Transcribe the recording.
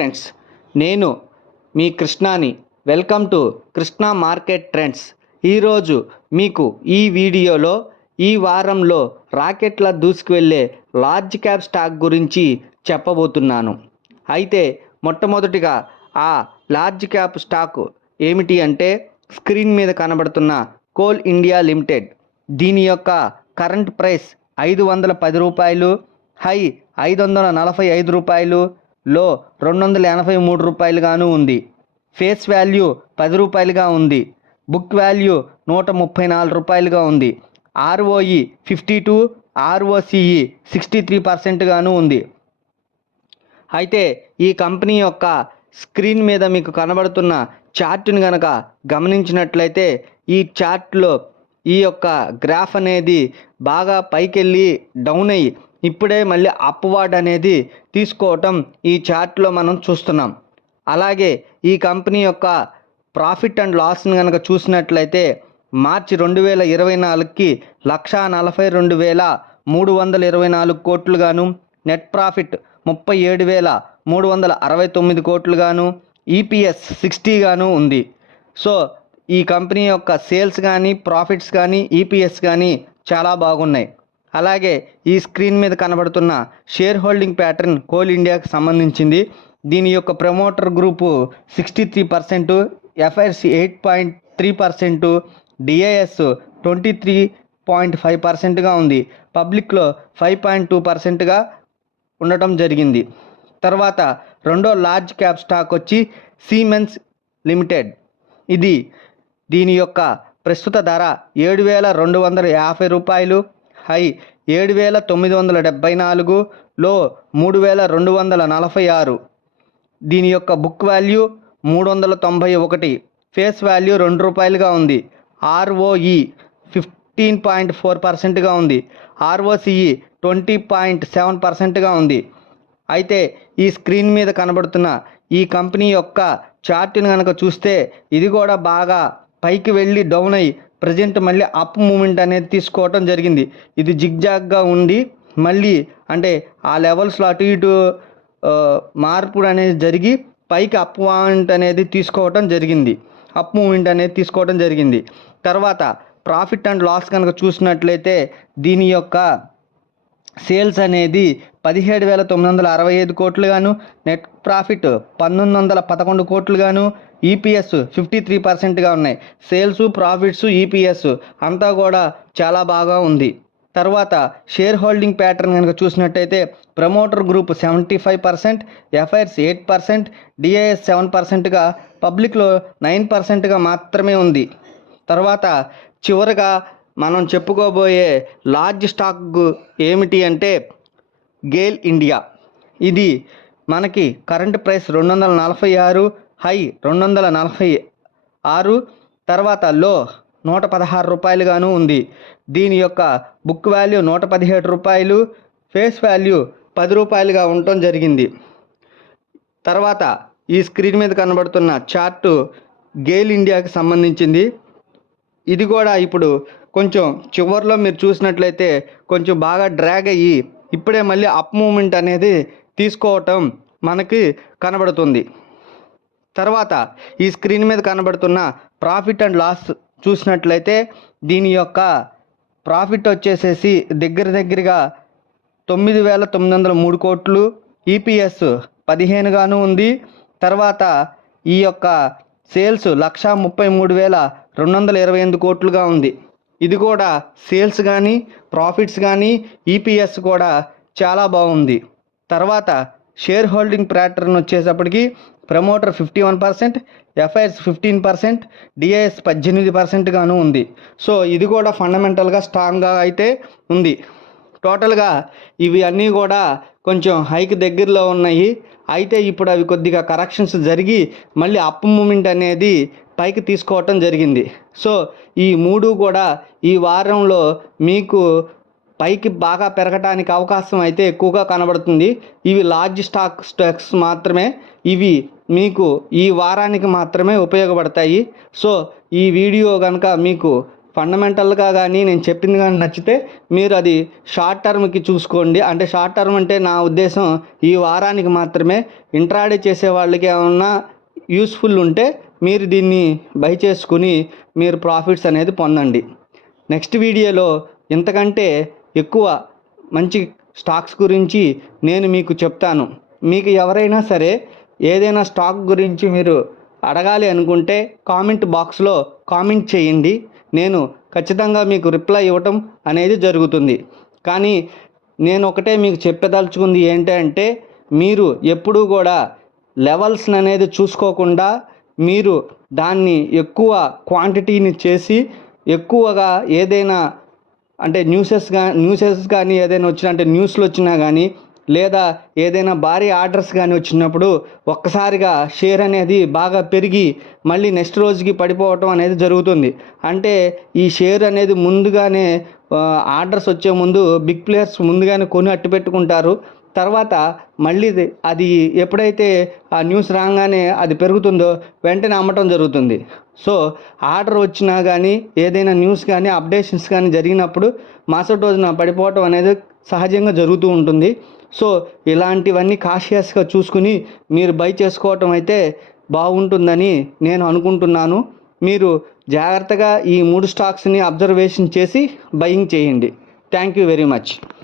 Friends నేను మీ కృష్ణాని. Welcome to Krishna market trends ఈరోజు మీకు ఈ వీడియోలో ఈ వారంలో రాకెట్ల దూసుకువెళ్ళే లార్జ్ క్యాప్ స్టాక్ గురించి చెప్పబోతున్నాను. అయితే మొట్టమొదటిగా ఆ లార్జ్ క్యాప్ స్టాక్ ఏమిటి అంటే స్క్రీన్ మీద కనబడుతున్న కోల్ ఇండియా లిమిటెడ్. దీని యొక్క కరెంట్ ప్రైస్ ఐదు వందల పది రూపాయలు హై ఐదు వందల నలభై ఐదు రూపాయలు లో రెండు వందల ఎనభై మూడు రూపాయలుగాను ఉంది. ఫేస్ వాల్యూ పది రూపాయలుగా ఉంది. బుక్ వాల్యూ నూట ముప్పై నాలుగు రూపాయలుగా ఉంది. ROE fifty two ROCE sixty three పర్సెంట్గాను ఉంది. అయితే ఈ కంపెనీ యొక్క స్క్రీన్ మీద మీకు కనబడుతున్న చార్ట్ని కనుక గమనించినట్లయితే ఈ చార్ట్లో ఈ యొక్క గ్రాఫ్ అనేది బాగా పైకెళ్ళి డౌన్ అయ్యి ఇప్పుడే మళ్ళీ అప్వార్డ్ అనేది తీసుకోవటం ఈ చార్ట్లో మనం చూస్తున్నాం. అలాగే ఈ కంపెనీ యొక్క ప్రాఫిట్ అండ్ లాస్ని కనుక చూసినట్లయితే మార్చి రెండు వేల ఇరవై నాలుగుకి లక్షా నలభై రెండు వేల మూడు వందల ఇరవై నాలుగు కోట్లుగాను నెట్ ప్రాఫిట్ ముప్పై ఏడు వేల మూడు వందల అరవై తొమ్మిది కోట్లుగాను ఈపీఎస్ సిక్స్టీగాను ఉంది. సో ఈ కంపెనీ యొక్క సేల్స్ కానీ ప్రాఫిట్స్ కానీ ఈపీఎస్ కానీ చాలా బాగున్నాయి. అలాగే ఈ స్క్రీన్ మీద కనబడుతున్న షేర్ హోల్డింగ్ ప్యాటర్న్ కోల్ ఇండియాకు సంబంధించింది. దీని యొక్క promoter group sixty three percent FIIs eight point three percent DIIs twenty three point five పర్సెంట్గా ఉంది. పబ్లిక్లో ఫైవ్ పాయింట్ టూ పర్సెంట్గా ఉండటం జరిగింది. తర్వాత రెండో లార్జ్ క్యాప్ స్టాక్ వచ్చి సీమెన్స్ లిమిటెడ్. ఇది దీని యొక్క ప్రస్తుత ధర ఏడు వేల రెండు వందల యాభై రూపాయలు. హై ఏడు వేల తొమ్మిది వందల డెబ్బై నాలుగు లో మూడు వేల రెండు వందల నలభై ఆరు. దీని యొక్క బుక్ వాల్యూ మూడు వందల తొంభై ఒకటి. ఫేస్ వాల్యూ రెండు రూపాయలుగా ఉంది. ఆర్ఓఈ ఫిఫ్టీన్ పాయింట్ ఫోర్ పర్సెంట్గా ఉంది. ఆర్ఓసిఈ ట్వంటీ పాయింట్ సెవెన్ పర్సెంట్గా ఉంది. అయితే ఈ స్క్రీన్ మీద కనబడుతున్న ఈ కంపెనీ యొక్క చార్ట్ని కనుక చూస్తే ఇది కూడా బాగా పైకి వెళ్ళి డౌన్ అయ్యి ప్రజెంట్ మళ్ళీ అప్ మూమెంట్ అనేది తీసుకోవటం జరిగింది. ఇది జిగ్జాగ్గా ఉండి మళ్ళీ అంటే ఆ లెవెల్స్లో అటు ఇటు మార్పుడు అనేది జరిగి పైకి అప్ మూమెంట్ అనేది తీసుకోవటం జరిగింది. అప్ మూమెంట్ అనేది తీసుకోవడం జరిగింది. తర్వాత ప్రాఫిట్ అండ్ లాస్ కనుక చూసినట్లయితే దీని యొక్క సేల్స్ అనేది పదిహేడు వేల తొమ్మిది వందల అరవై ఐదు కోట్లుగాను నెట్ ప్రాఫిట్ పంతొమ్మిది వందల పదకొండు కోట్లుగాను ఈపీఎస్ ఫిఫ్టీ త్రీ పర్సెంట్గా ఉన్నాయి. సేల్స్ ప్రాఫిట్స్ ఈపీఎస్ అంతా కూడా చాలా బాగా ఉంది. తర్వాత షేర్ హోల్డింగ్ ప్యాటర్న్ కనుక చూసినట్టయితే promoter group seventy five percent FIIs eight percent DIIs seven పర్సెంట్గా పబ్లిక్లో నైన్ పర్సెంట్గా మాత్రమే ఉంది. తర్వాత చివరగా మనం చెప్పుకోబోయే లార్జ్ స్టాక్ ఏమిటి అంటే గేల్ ఇండియా. ఇది మనకి కరెంట్ ప్రైస్ రెండు వందల నలభై ఆరు హై రెండు వందల నలభై ఆరు తర్వాత లో నూట పదహారు రూపాయలుగాను ఉంది. దీని యొక్క బుక్ వాల్యూ నూట పదిహేడు రూపాయలు ఫేస్ వాల్యూ పది రూపాయలుగా ఉండటం జరిగింది. తర్వాత ఈ స్క్రీన్ మీద కనబడుతున్న చార్టు గేల్ ఇండియాకి సంబంధించింది. ఇది కూడా ఇప్పుడు కొంచెం చివర్లో మీరు చూసినట్లయితే కొంచెం బాగా డ్రాగ్ అయ్యి ఇప్పుడే మళ్ళీ అప్ మూమెంట్ అనేది తీసుకోవటం మనకి కనబడుతుంది. తర్వాత ఈ స్క్రీన్ మీద కనబడుతున్న ప్రాఫిట్ అండ్ లాస్ చూసినట్లయితే దీని యొక్క ప్రాఫిట్ వచ్చేసేసి దగ్గర దగ్గరగా తొమ్మిది వేల తొమ్మిది వందల మూడు కోట్లు ఈపీఎస్ పదిహేనుగాను ఉంది. తర్వాత ఈ యొక్క సేల్స్ లక్షా ముప్పై మూడు వేల రెండు వందల ఇరవై ఎనిమిది కోట్లుగా ఉంది. ఇది కూడా సేల్స్ కానీ ప్రాఫిట్స్ కానీ ఈపీఎస్ కూడా చాలా బాగుంది. తర్వాత షేర్ హోల్డింగ్ ప్యాటర్న్ వచ్చేటప్పటికి promoter fifty one percent FIIs fifteen percent DIIs పద్దెనిమిది పర్సెంట్గాను ఉంది. సో ఇది కూడా ఫండమెంటల్గా స్ట్రాంగ్గా అయితే ఉంది. టోటల్గా ఇవి అన్నీ కూడా కొంచెం హైక్ దగ్గరలో ఉన్నాయి. అయితే ఇప్పుడు అవి కొద్దిగా కరెక్షన్స్ జరిగి మళ్ళీ అప్ మూమెంట్ అనేది పైకి తీసుకోవటం జరిగింది. సో ఈ మూడు కూడా ఈ వారంలో మీకు పైకి బాగా పెరగటానికి అవకాశం అయితే ఎక్కువగా కనబడుతుంది. ఇవి లార్జ్ స్టాక్ స్టాక్స్ మాత్రమే. ఇవి మీకు ఈ వారానికి మాత్రమే ఉపయోగపడతాయి. సో ఈ వీడియో కనుక మీకు ఫండమెంటల్గా కానీ నేను చెప్పింది కానీ నచ్చితే మీరు అది షార్ట్ టర్మ్కి చూసుకోండి. అంటే షార్ట్ టర్మ్ అంటే నా ఉద్దేశం ఈ వారానికి మాత్రమే. ఇంట్రాడే చేసే వాళ్ళకి ఏమన్నా యూస్ఫుల్ ఉంటే మీరు దీన్ని బై చేసుకుని మీరు ప్రాఫిట్స్ అనేది పొందండి. నెక్స్ట్ వీడియోలో ఇంతకంటే ఎక్కువ మంచి స్టాక్స్ గురించి నేను మీకు చెప్తాను. మీకు ఎవరైనా సరే ఏదైనా స్టాక్ గురించి మీరు అడగాలి అనుకుంటే కామెంట్ బాక్స్లో కామెంట్ చేయండి. నేను ఖచ్చితంగా మీకు రిప్లై ఇవ్వటం అనేది జరుగుతుంది. కానీ నేను ఒకటే మీకు చెప్పదలుచుకుంది ఏంటంటే మీరు ఎప్పుడూ కూడా లెవెల్స్ అనేది చూసుకోకుండా మీరు దాన్ని ఎక్కువ క్వాంటిటీని చేసి ఎక్కువగా ఏదైనా అంటే న్యూసెస్గా న్యూసెస్ కానీ ఏదైనా వచ్చినా అంటే న్యూస్లు వచ్చినా కానీ లేదా ఏదైనా భారీ ఆర్డర్స్ కానీ వచ్చినప్పుడు ఒక్కసారిగా షేర్ అనేది బాగా పెరిగి మళ్ళీ నెక్స్ట్ రోజుకి పడిపోవటం అనేది జరుగుతుంది. అంటే ఈ షేర్ అనేది ముందుగానే ఆర్డర్స్ వచ్చే ముందు బిగ్ ప్లేయర్స్ ముందుగానే కొని అట్టు పెట్టుకుంటారు. తర్వాత మళ్ళీ ఇది- అది ఎప్పుడైతే ఆ న్యూస్ రాగానే అది పెరుగుతుందో వెంటనే అమ్మటం జరుగుతుంది. సో ఆర్డర్ వచ్చినా కానీ ఏదైనా న్యూస్ కానీ అప్డేషన్స్ కానీ జరిగినప్పుడు మరుసటి రోజున పడిపోవటం అనేది సహజంగా జరుగుతూ ఉంటుంది. సో ఇలాంటివన్నీ కాషియస్గా చూసుకుని మీరు బై చేసుకోవటం అయితే బాగుంటుందని నేను అనుకుంటున్నాను. మీరు జాగ్రత్తగా ఈ మూడు స్టాక్స్ని అబ్జర్వేషన్ చేసి బయింగ్ చేయండి. Thank you very much.